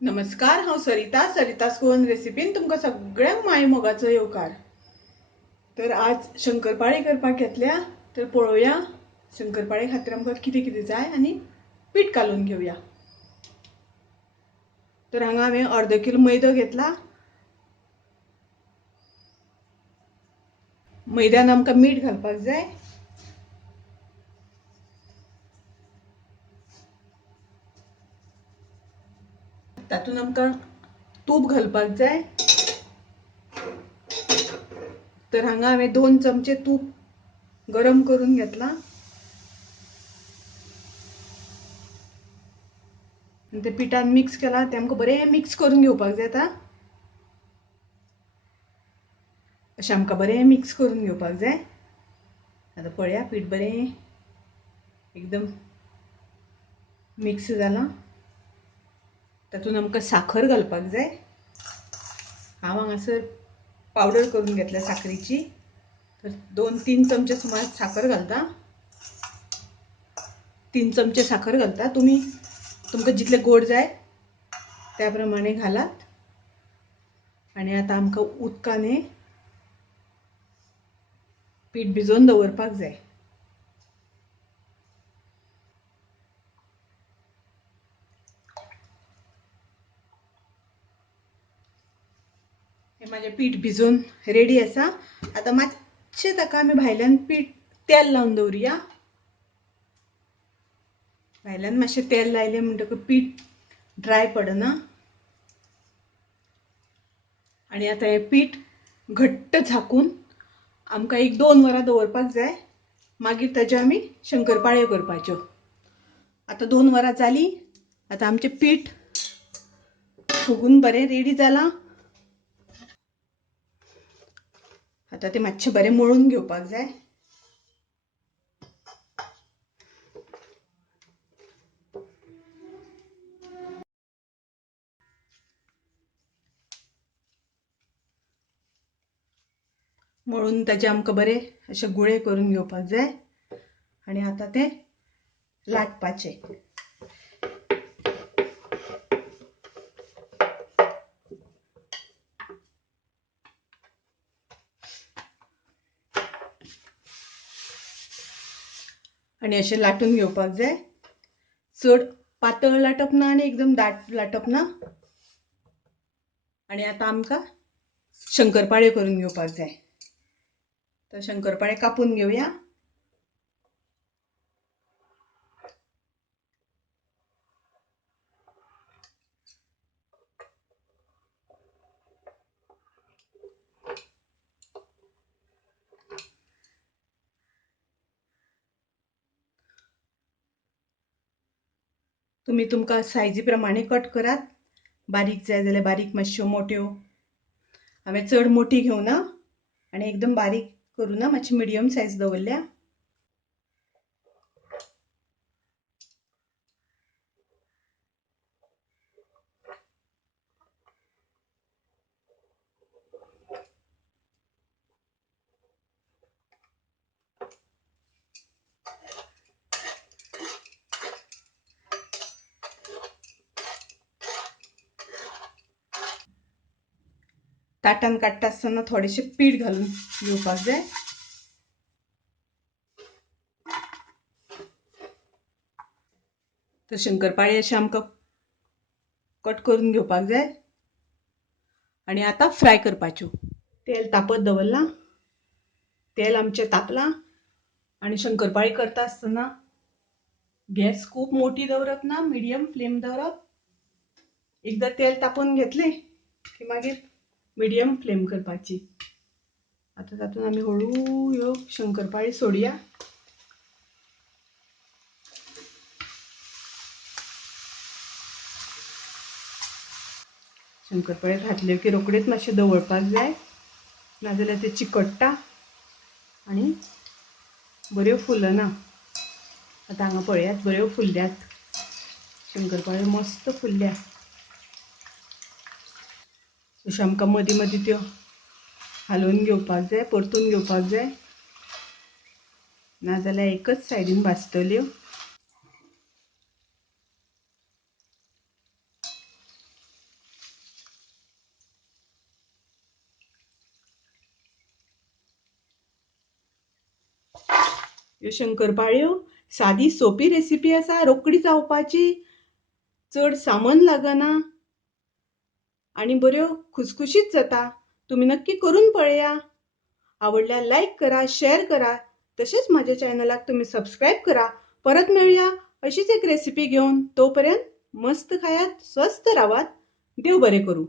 नमस्कार, हांव सरितास गोवन रेसिपीन तुमकां सगळ्यांक माय मोगाचो येवकार। तर आज शंकरपाळी करपाक घेतल्या। तर पळोवया शंकरपाळे खातीर आमकां कितें कितें जाय आनी पीठ कालून घेवया। तर हांगा हांवें अर्द किलो मैदो घेतला। मैद्यान आमकां मीठ घालपाक जाय। तातूंत आमकां तूप घालपाक जाय। तर हांगा हांवें 2 चमचे तूप गरम करून घेतला। ते पिठान मिक्स केला ते आमकां बरें मिक्स करून घेवपाक जाय। अशें आमकां बरें मिक्स करून घेवपाक जाय। आतां पळया पीठ बरें एकदम मिक्स जालां। तातूंत आमकां साखर घालपाक जाय। हांव हांगासर पावडर करून घेतल्या साखरेची। तर 2-3 चमचे सुमार साखर घालता। 3 चमचे साखर घालता। तुमकां जितले गोड जाय त्या प्रमाणे घालात। आनी आतां आमकां उदकान हें पीठ भिजोवन दवरपाक जाय। हे माझे पीठ भिजून रेडी आसा। आतां मातशें ताका आमी भायल्यान तेल लावन दवरुया। भायल्यान मातशें तेल लायलें म्हणटकच पीठ ड्राय पडना। आनी आतां हें पीठ घट्ट झाकून आमकां 1-2 वरां दवरपाक जाय। मागीर ताच्यो आमी शंकरपाळ्यो करपाच्यो। आतां 2 वरां जालीं। आतां आमचें पीठ फुगून बरें रेडी जालां। आतां तें मातशें बरें मळून घेवपाक जाय। मळून ताचे आमकां बरें अशे गुळे करून घेवपाक जाय। आनी आतां ते लाटपाचे। आनी अशें लाटून घेवपाक जाय। चड पातळ लाटप ना आनी एकदम दाट लाटप ना। आनी आतां आमकां शंकरपाळ्यो करून घेवपाक जाय। तर शंकरपाळे कापून घेवया। तुमी तुमकां सायजी प्रमाणे कट करात। बारीक जाय जाल्यार बारीक, मातश्यो मोठ्यो। हांवें चड मोठी घेवना आनी एकदम बारीक करूना, मातशी मिडियम सायज दवरल्या। ताटान काडटा आसतना थोडेशें पीठ घालून घेवपाक जाय। तर शंकरपाळी अशें आमकां कट करून घेवपाक जाय। आनी आतां फ्राय करपाच्यो। तेल तापत दवरलां। तेल आमचें तापलां। आनी शंकरपाळी करता आसतना गॅस खूब मोठी दवरप ना, मिडियम फ्लेम दवरप। एकदां तेल तापोवन घेतलें की मागीर मिडियम फ्लेम करपाची। आतां तातूंत आमी हळू ह्यो शंकरपाळी सोडया। शंकरपाळे घातल्यो की रोखडेच मातशें दवरपाक जाय, नाजाल्यार ते चिकट्टा आनी बऱ्यो फुलना। आतां हांगा पळयात बऱ्यो फुल्ल्यात। शंकरपाळ्यो मस्त फुल्ल्या। अश्यो आमकां मदीं मदीं त्यो हालोवन घेवपाक जाय, परतून घेवपाक जाय, नाजाल्यार एकच सायडीन भाजतल्यो। ह्यो शंकरपाळ्यो सादी सोपी रेसिपी आसा, रोकडी जावपाची, चड सामान लागना आणि बऱ्यो खुसखुशीत जाता. तुम्ही नक्की करून पळया. आवडल्यार लाईक करा, शेअर करा. तसेच माझ्या चॅनलाक तुम्ही सबस्क्राईब करा. परत मिळूया अशीच एक रेसिपी घेऊन. तोपर्यंत मस्त खायात, स्वस्त राहात. देव बरे करू.